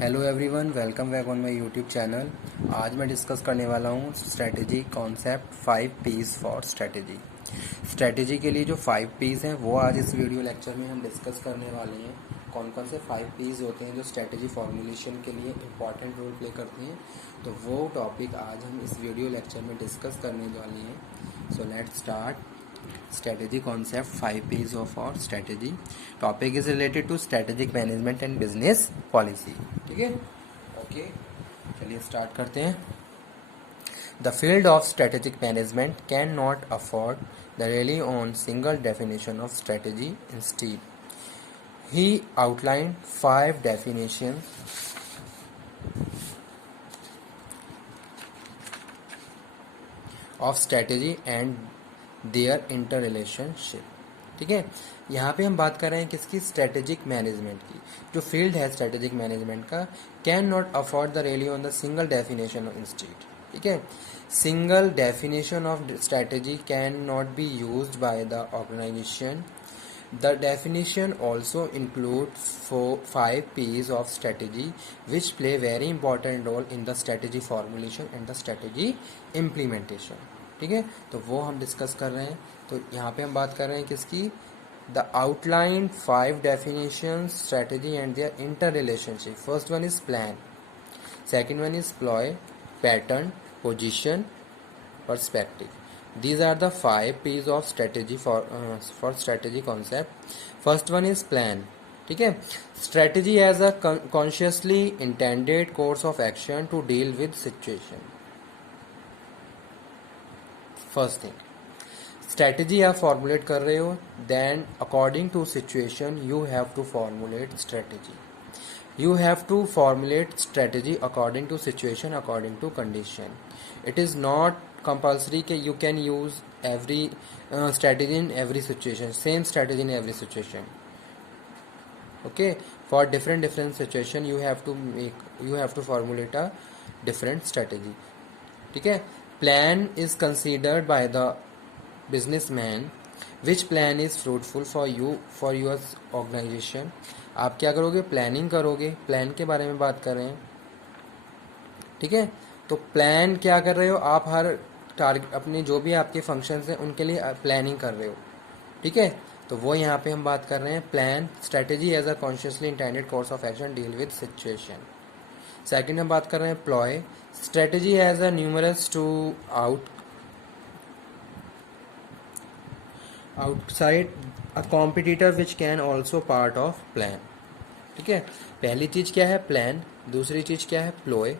Hello everyone, welcome back on my YouTube channel. आज मैं discuss करने वाला हूँ strategy concept 5 P's for strategy. Strategy के लिए जो 5 P's हैं वो आज इस वीडियो लेक्चर में हम डिस्कस करने वाले हैं। कौन कौन से 5 P's होते हैं जो स्ट्रैटेजी फॉर्मुलेशन के लिए इम्पॉर्टेंट रोल प्ले करते हैं, तो वो टॉपिक आज हम इस वीडियो लेक्चर में डिस्कस करने वाले हैं। So let's start. Strategy concept 5 P's of our strategy. Topic is related to strategic management and business policy. ठीक है, ओके, चलिए स्टार्ट करते हैं। The field of strategic management cannot afford the rely on single definition of strategy. Instead, he outlined 5 definitions of strategy and their inter relationship. ठीक है, यहाँ पे हम बात कर रहे हैं किसकी? स्ट्रेटेजिक मैनेजमेंट की। जो फील्ड है स्ट्रेटेजिक मैनेजमेंट का, can not afford the rely on the single definition of institute. ठीक है, single definition of strategy can not be used by the organisation. The definition also includes 5 P's of strategy which play very important role in the strategy formulation and the strategy implementation. ठीक है, तो वो हम discuss कर रहे हैं। तो यहाँ पे हम बात कर रहे हैं किसकी? The outline 5 definitions strategy and their interrelationship. First one is plan, second one is ploy, pattern, position, perspective. These are the 5 P's of strategy for strategy concept. First one is plan. ठीक है, strategy as a consciously intended course of action to deal with situation. First thing, strategy आप formulate कर रहे हो, then according to situation you have to formulate strategy. You have to formulate strategy according to situation, according to condition. It is not compulsory कि you can use every strategy in every situation, same strategy in every situation. Okay, for different situation you have to formulate a different strategy. ठीक है, plan is considered by the businessman which plan is fruitful for you for your organization. आप क्या करोगे? Planning करोगे। Plan के बारे में बात कर रहे हैं। ठीक है, तो प्लान क्या कर रहे हो आप? हर टारगेट, अपने जो भी आपके फंक्शंस हैं उनके लिए प्लानिंग कर रहे हो। ठीक है, तो वो यहाँ पे हम बात कर रहे हैं plan, strategy as a consciously intended course of action deal with situation. Second हम बात कर रहे हैं ploy, strategy as a numerous to outside a competitor which can also part of plan. ठीक है, पहली चीज क्या है? प्लान। दूसरी चीज क्या है? प्लॉय।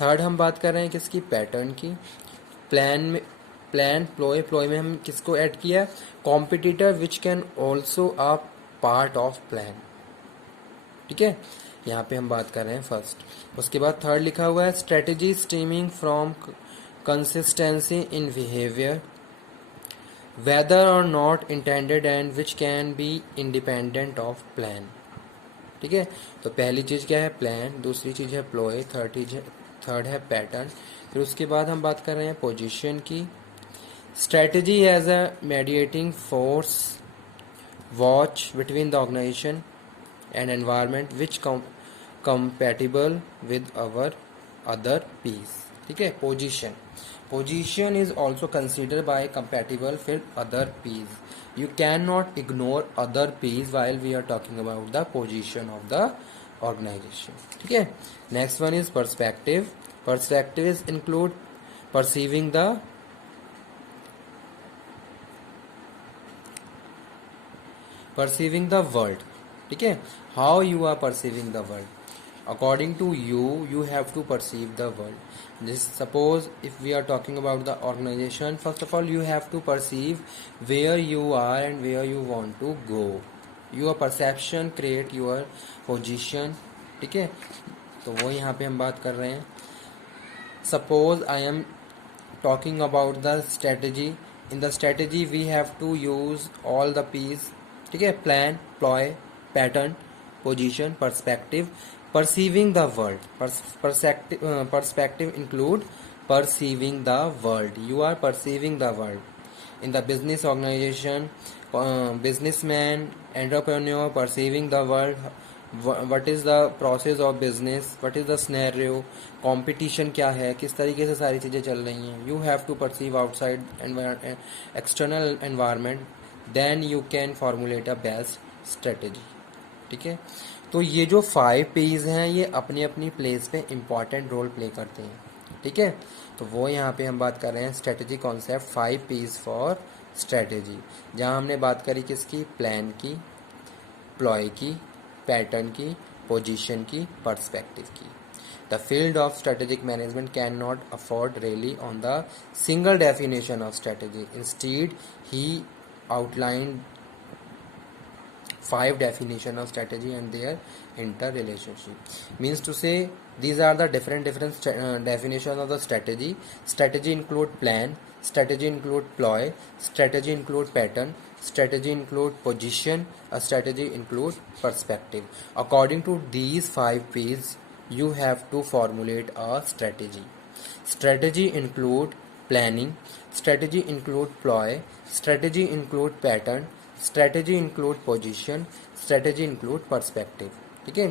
थर्ड हम बात कर रहे हैं किसकी? पैटर्न की। प्लान प्लॉय में हम किसको ऐड किया? Competitor which can also a part of plan. ठीक है, यहाँ पे हम बात कर रहे हैं फर्स्ट। उसके बाद थर्ड लिखा हुआ है strategy steaming from consistency in behaviour whether और not intended and which can be independent of plan. ठीक है, तो पहली चीज़ क्या है? प्लान। दूसरी चीज़ है प्लॉय। थर्ड है पैटर्न। फिर उसके बाद हम बात कर रहे हैं पोजीशन की। Strategy as a mediating force watch between the organisation and environment which compatible with our other P's. ठीक है, position is also considered by compatible with other P's. You cannot ignore other P's while we are talking about the position of the organization. ठीक है, next one is perspective. Perspective is include perceiving the world. ठीक है, how you are perceiving the world, according to you have to perceive the world. This suppose if we are talking about the organisation, first of all you have to perceive where you are and where you want to go. Your perception create your position. ठीक है, तो वो यहाँ पे हम बात कर रहे हैं। Suppose I am talking about the strategy. In the strategy we have to use all the piece. ठीक है, plan, ploy, pattern, position, perspective, perceiving the world. Perspective include perceiving the world. You are perceiving the world in the business organization, businessman, entrepreneur perceiving the world. What is the process of business, what is the scenario, competition क्या है, किस तरीके से सारी चीज़ें चल रही हैं. You have to perceive outside external environment, then you can formulate a best strategy. ठीक है. तो ये जो 5 P's हैं ये अपनी अपनी प्लेस पे इम्पॉर्टेंट रोल प्ले करते हैं. ठीक है. तो वो यहाँ पे हम बात कर रहे हैं strategy concept 5 P's for strategy, जहाँ हमने बात करी किसकी, प्लान की, प्लॉय की, पैटर्न की, पोजीशन की, पर्सपेक्टिव की. The field of strategic management can not afford really on the single definition of strategy. Instead he outlined 5 definition of strategy and their interrelationship. Means to say, these are the different definition of the strategy. Strategy include plan, strategy include ploy, strategy include pattern, strategy include position, a strategy include perspective. According to these 5 P's, you have to formulate a strategy. Strategy include planning, strategy include ploy, strategy include pattern, strategy include position, strategy include perspective. ठीक है.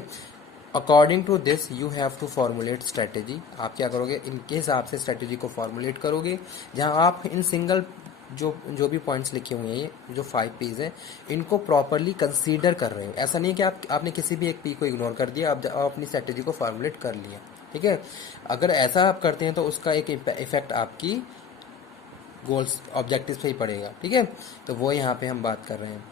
According to this you have to formulate strategy. आप क्या करोगे, इनके हिसाब से strategy को formulate करोगे, जहां आप इन सिंगल जो भी पॉइंट्स लिखे हुए हैं, जो 5 P's हैं, इनको प्रॉपरली कंसीडर कर रहे हो. ऐसा नहीं है कि आपने किसी भी एक P को इग्नोर कर दिया, आप अपनी स्ट्रेटेजी को फॉर्मुलेट कर लिया. ठीक है. अगर ऐसा आप करते हैं तो उसका एक इफेक्ट आपकी गोल्स ऑब्जेक्टिव्स पे ही पड़ेगा. ठीक है. तो वो यहाँ पे हम बात कर रहे हैं.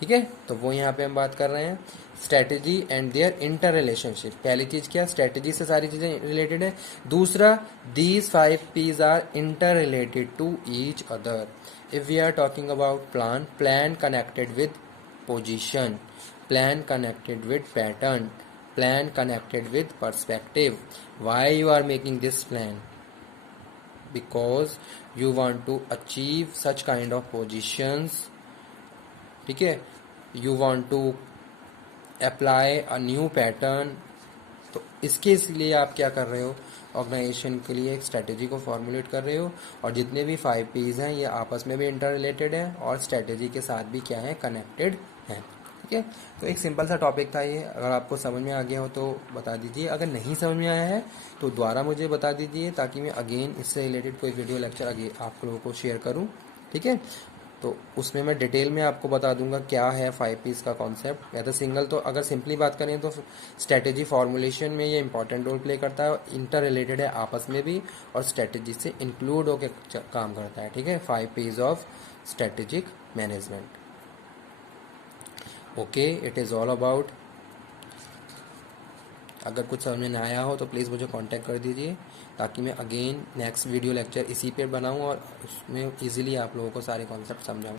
ठीक है. तो वो यहाँ पे हम बात कर रहे हैं strategy and their inter relationship. पहली चीज क्या, स्ट्रेटेजी से सारी चीजें रिलेटेड है. दूसरा, these 5 P's are inter related to each other. If we are talking about plan, plan connected with position, plan connected with pattern, plan connected with perspective. Why you are making this plan? Because you want to achieve such kind of positions. ठीक है. You want to apply a new pattern. तो इसके लिए आप क्या कर रहे हो, ऑर्गेनाइजेशन के लिए एक स्ट्रेटेजी को फॉर्मुलेट कर रहे हो, और जितने भी 5 P's हैं ये आपस में भी इंटर रिलेटेड है और स्ट्रेटेजी के साथ भी क्या है, कनेक्टेड है. ठीक है. तो एक सिंपल सा टॉपिक था ये. अगर आपको समझ में आ गया हो तो बता दीजिए, अगर नहीं समझ में आया है तो दोबारा मुझे बता दीजिए, ताकि मैं अगेन इससे रिलेटेड कोई वीडियो लेक्चर आगे आप लोगों को शेयर करूं. ठीक है. तो उसमें मैं डिटेल में आपको बता दूंगा क्या है 5 P's का कॉन्सेप्ट. या तो सिंगल, तो अगर सिंपली बात करें तो स्ट्रेटेजी फॉर्मुलेशन में ये इंपॉर्टेंट रोल प्ले करता है, इंटर रिलेटेड है आपस में भी, और स्ट्रेटेजी से इंक्लूड होकर काम करता है. ठीक है. 5 P's of strategic management. Okay, it is all about. अगर कुछ समझ में ना आया हो तो प्लीज़ मुझे कांटेक्ट कर दीजिए, ताकि मैं अगेन नेक्स्ट वीडियो लेक्चर इसी पे बनाऊं और उसमें इजीली आप लोगों को सारे कॉन्सेप्ट समझाऊं.